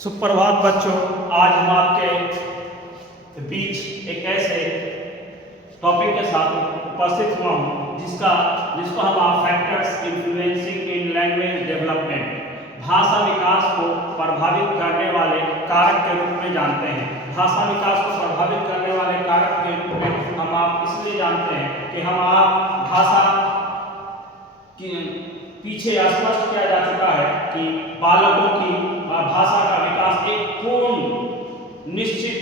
सुप्रभात बच्चों, आज हम आपके बीच एक ऐसे टॉपिक के साथ उपस्थित हुआ हूँ जिसको हम factors influencing in language development, भाषा विकास को प्रभावित करने वाले कारक के रूप में जानते हैं। भाषा विकास को प्रभावित करने वाले कारक के रूप में हम आप इसलिए जानते हैं कि हम आप भाषा की पीछे स्पष्ट किया जा चुका है कि बालकों की भाषा का विकास एक पूर्ण निश्चित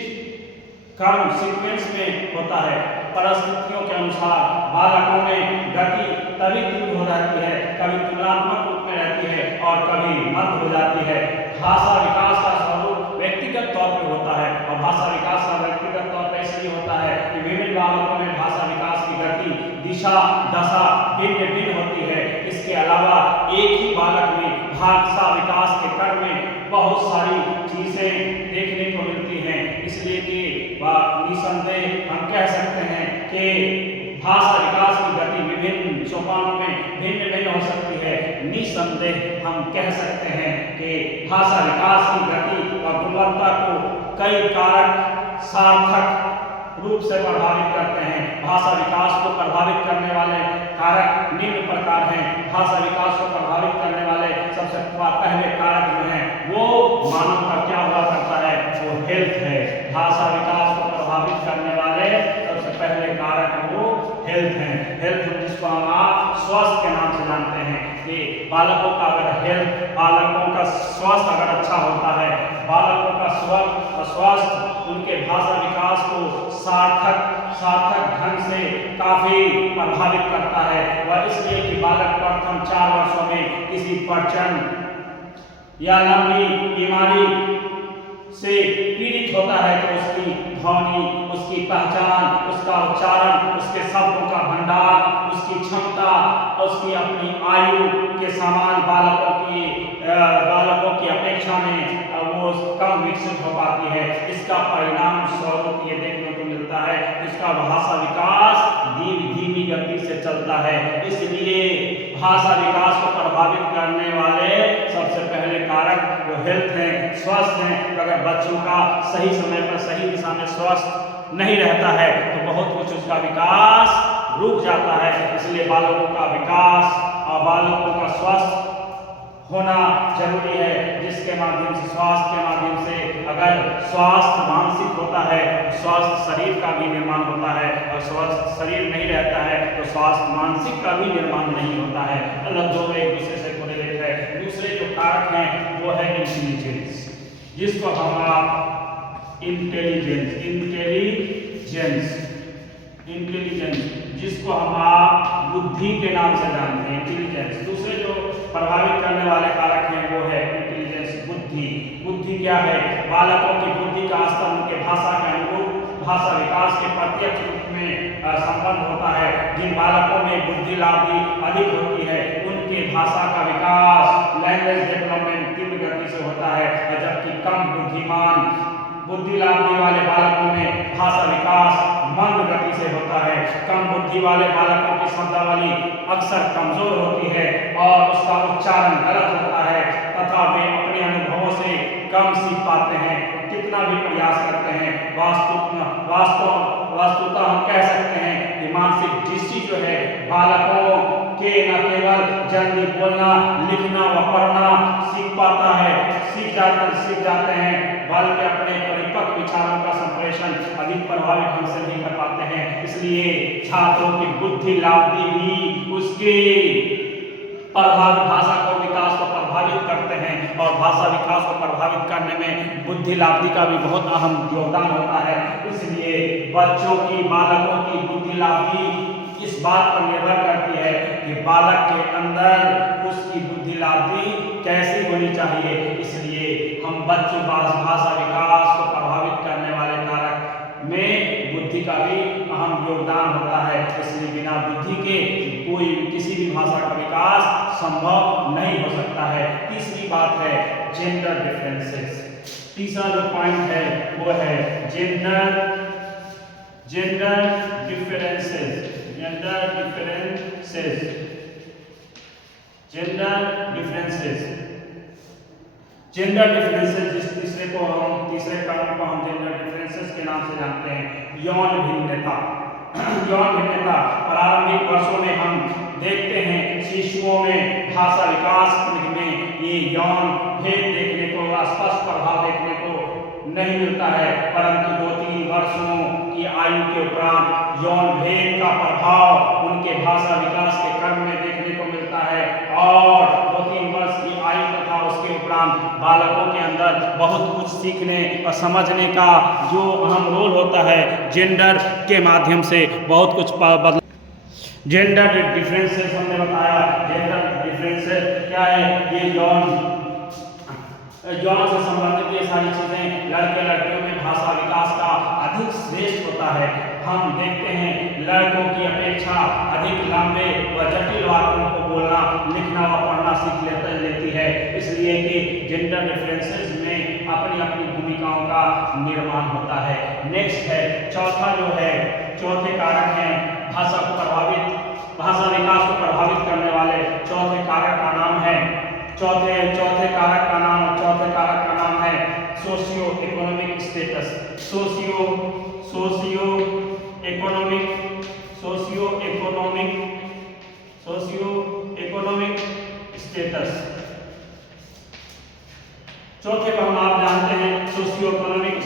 क्रम सीक्वेंस में होता है। परिस्थितियों के अनुसार बालकों में गति तभी तीव्र हो जाती है, कभी तुलनात्मक रूप में रहती है और कभी मंद हो जाती है। भाषा विकास का स्वरूप व्यक्तिगत तौर पर होता है और भाषा विकास का व्यक्तिगत तौर पर इसलिए होता है कि विभिन्न बालकों में भाषा विकास की गति, दिशा, दशा भिन्न भिन्न होती है। इसके अलावा एक ही बालक में भाषा विकास के क्रम में बहुत सारी चीजें देखने को मिलती हैं, इसलिए कि निसंदेह हम कह सकते हैं कि भाषा विकास की गति विभिन्न सोपानों में भिन्न भिन्न हो सकती है। निसंदेह हम कह सकते हैं कि भाषा विकास की गति और गुणवत्ता को कई कारक सार्थक रूप से प्रभावित करते हैं। भाषा विकास को प्रभावित करने वाले कारक निम्न प्रकार हैं। भाषा विकास को प्रभावित करने वाले सबसे पहले कारक जो है वो मानव का क्या हुआ करता है, वो हेल्थ है। भाषा विकास को प्रभावित करने वाले सबसे पहले कारक वो हेल्थ है। हेल्थ जिसको हम आप स्वास्थ्य के नाम से जानते हैं कि बालकों का अगर हेल्थ, बालकों का स्वास्थ्य अगर अच्छा होता है, बालकों का स्वास्थ्य उनके भाषा विकास को सार्थक ढंग से काफी प्रभावित करता है। वह इसलिए कि बालक प्रथम 4 वर्षों में किसी प्रचंड या लंबी बीमारी से पीड़ित होता है तो उसकी ध्वनि, उसकी पहचान, उसका उच्चारण, उसके शब्दों का भंडार, उसकी क्षमता, उसकी अपनी आयु के समान बालकों की अपेक्षा में वो कम विकसित हो पाती है। इसका परिणाम स्वरूप ये देखने को मिलता है, इसका भाषा विकास धीमी गति से चलता है। इसलिए भाषा विकास को प्रभावित करने वाले सबसे पहले कारक वो हेल्थ है, स्वास्थ्य है। अगर बच्चों का सही समय पर सही दिशा में स्वास्थ्य नहीं रहता है तो बहुत कुछ उसका विकास रुक जाता है। इसलिए बालकों का विकास और बालकों का स्वास्थ्य होना जरूरी है, जिसके माध्यम से स्वास्थ्य के माध्यम से अगर स्वास्थ्य मानसिक होता है तो स्वास्थ्य शरीर का भी निर्माण होता है, और स्वास्थ्य शरीर नहीं रहता है तो स्वास्थ्य मानसिक का भी निर्माण नहीं होता है। अलग दोनों एक दूसरे से कोरिलेट है। दूसरे जो कारक हैं वो है इंटेलिजेंस, जिसको हम आप इंटेलिजेंस जिसको हम आप बुद्धि के नाम से जानते हैं। इंटेलिजेंस दूसरे जो प्रभावित करने वाले कारक हैं वो है इंटेलिजेंस, बुद्धि क्या है? बालकों की बुद्धि का स्तर उनके भाषा के अनुरूप भाषा विकास के प्रत्यक्ष रूप में संबंध होता है। जिन बालकों में बुद्धि लाब्धि अधिक होती है उनके भाषा का विकास लैंग्वेज डेवलपमेंट तीव्र गति से होता है, जबकि कम बुद्धि लाब्धि वाले बालकों में भाषा विकास मंद गति से होता है। कम बुद्धि वाले बालकों की शब्दावली अक्सर कमजोर होती है और उसका उच्चारण गलत होता है तथा वे अपने अनुभवों से कम सीख पाते हैं, कितना भी प्रयास करते हैं। वास्तुतः हम कह सकते हैं कि मानसिक दृष्टि जो है बालकों के न केवल जल्दी बोलना, लिखना व पढ़ना सीख जाते हैं, बल्कि अपने परिपक्व विचारों का संप्रेषण अधिक प्रभावी ढंग से नहीं कर पाते हैं। इसलिए छात्रों की बुद्धि लाब्धि भी उसके भाषा को विकास को प्रभावित करते हैं, और भाषा विकास को प्रभावित करने में बुद्धि लाब्धि का भी बहुत अहम योगदान होता है। इसलिए बालकों की बुद्धि लाब्धि इस बात पर निर्भर करती है कि बालक के अंदर उसकी बुद्धि लाब्धि कैसी होनी चाहिए। इसलिए हम बच्चों भाषा विकास को प्रभावित करने वाले कारक में बुद्धि का भी अहम योगदान होता है। इसलिए बिना बुद्धि के किसी भी भाषा का विकास संभव नहीं हो सकता है। तीसरी बात है जेंडर डिफरेंसेस। तीसरा जो पॉइंट है वो है जेंडर डिफरेंसेस। जेंडर डिफरेंसेस, जिस तीसरे क्रम को हम जेंडर डिफरेंसेस के नाम से जानते हैं। यौन भिन्नता। यौन भिन्नता प्रारंभिक वर्षों में हम देखते हैं शिशुओं में भाषा विकास में ये यौन भेद देखने को, स्पष्ट प्रभाव देखने को नहीं मिलता है, परंतु 2-3 वर्षों की आयु के उपरांत यौन भेद का प्रभाव उनके भाषा विकास के क्रम में देखने को मिलता है और 2-3 वर्ष की आयु तथा उसके उपरांत बालकों के अंदर बहुत कुछ सीखने और समझने का जो अहम रोल होता है जेंडर के माध्यम से बहुत कुछ बदल। जेंडर डिफरेंसेस हमने बताया। जेंडर डिफरेंसेस क्या है? ये यौन से संबंधित ये सारी चीजें लड़के लड़कियों में भाषा विकास का अधिक श्रेष्ठ होता है। हम देखते हैं लड़कों की अपेक्षा अधिक लंबे व जटिल वाक्यों को बोलना, लिखना व पढ़ना सीख लेती है, इसलिए कि जेंडर डिफरेंसेस में अपनी अपनी भूमिकाओं का निर्माण होता है। नेक्स्ट है चौथा जो है, चौथे कारक है भाषा विकास को प्रभावित करने वाले चौथे कारक का नाम है चौथे कारक का नाम है socio economic status. Socio economic status. चौथे को हम आप जानते हैं सोशियो इकोनॉमिक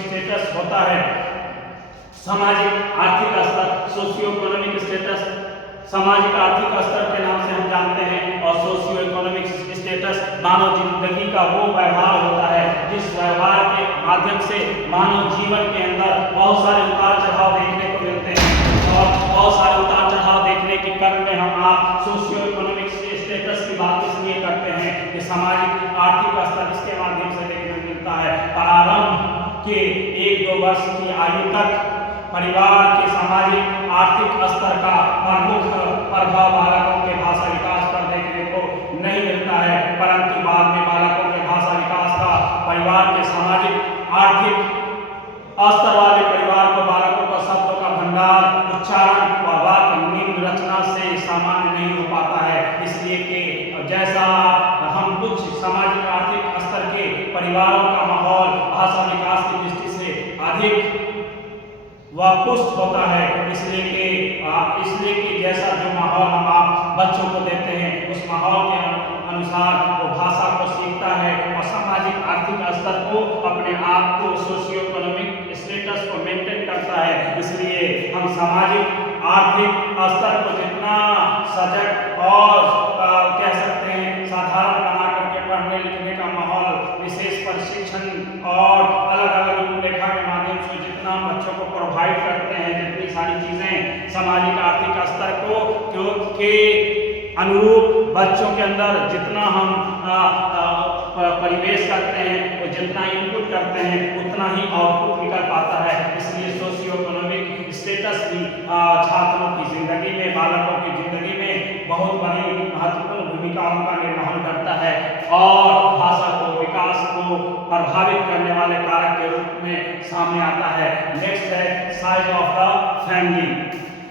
स्टेटस होता है सामाजिक आर्थिक स्तर। सोशियो इकोनॉमिक स्टेटस सामाजिक आर्थिक स्तर के नाम से हम जानते हैं और सोशियो इकोनॉमिक स्टेटस मानव जिंदगी का वो व्यवहार होता है जिस व्यवहार के माध्यम से मानव जीवन के अंदर बहुत सारे उतार चढ़ाव देखने को मिलते हैं और बहुत सारे उतार चढ़ाव देखने के क्रम में हम आप सोशियो इकोनॉमिक स्टेटस की बात इसलिए करते हैं कि सामाजिक आर्थिक स्तर इसके माध्यम से देखने को मिलता है। प्रारंभ के 1-2 वर्ष की आयु तक परिवार के सामाजिक आर्थिक स्तर का प्रमुख प्रभाव बालकों के भाषा विकास पर देखने को नहीं मिलता है, परंतु बाद में बालकों के भाषा विकास का परिवार के सामाजिक आर्थिक स्तर वाले परिवार को बालकों का शब्दों का भंडार, उच्चारण व वाक्य निम्न रचना से सामान्य नहीं हो पाता है, इसलिए कि जैसा हम कुछ सामाजिक आर्थिक स्तर के परिवारों का माहौल भाषा विकास की दृष्टि से अधिक वह पुष्ट होता है, इसलिए कि जैसा जो माहौल हम आप बच्चों को देते हैं उस माहौल के अनुसार वो भाषा को सीखता है और सामाजिक आर्थिक स्तर को अपने आप को सोशियो इकोनॉमिक स्टेटस को मेंटेन करता है। इसलिए हम सामाजिक आर्थिक स्तर को जितना सजग और कह सकते हैं साधारण बना करके पढ़ने लिखने का माहौल, विशेष प्रशिक्षण और अलग अलग रूपरेखा के माध्यम से जितना बच्चों को प्रोवाइड करते हैं, जितनी सारी चीजें सामाजिक आर्थिक स्तर को के अनुरूप बच्चों के अंदर जितना हम परिवेश करते हैं और जितना इनपुट करते हैं उतना ही आउटपुट निकल पाता है। इसलिए सोशियो इकोनॉमिक स्टेटस भी छात्रों की जिंदगी में, बालकों की जिंदगी में बहुत बड़ी महत्वपूर्ण भूमिकाओं का निर्वहन करता है और भाषा को विकास को प्रभावित करने वाले कारक के रूप में सामने आता है। नेक्स्ट है साइज ऑफ द फैमिली।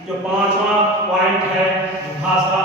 जो 5वां पॉइंट है भाषा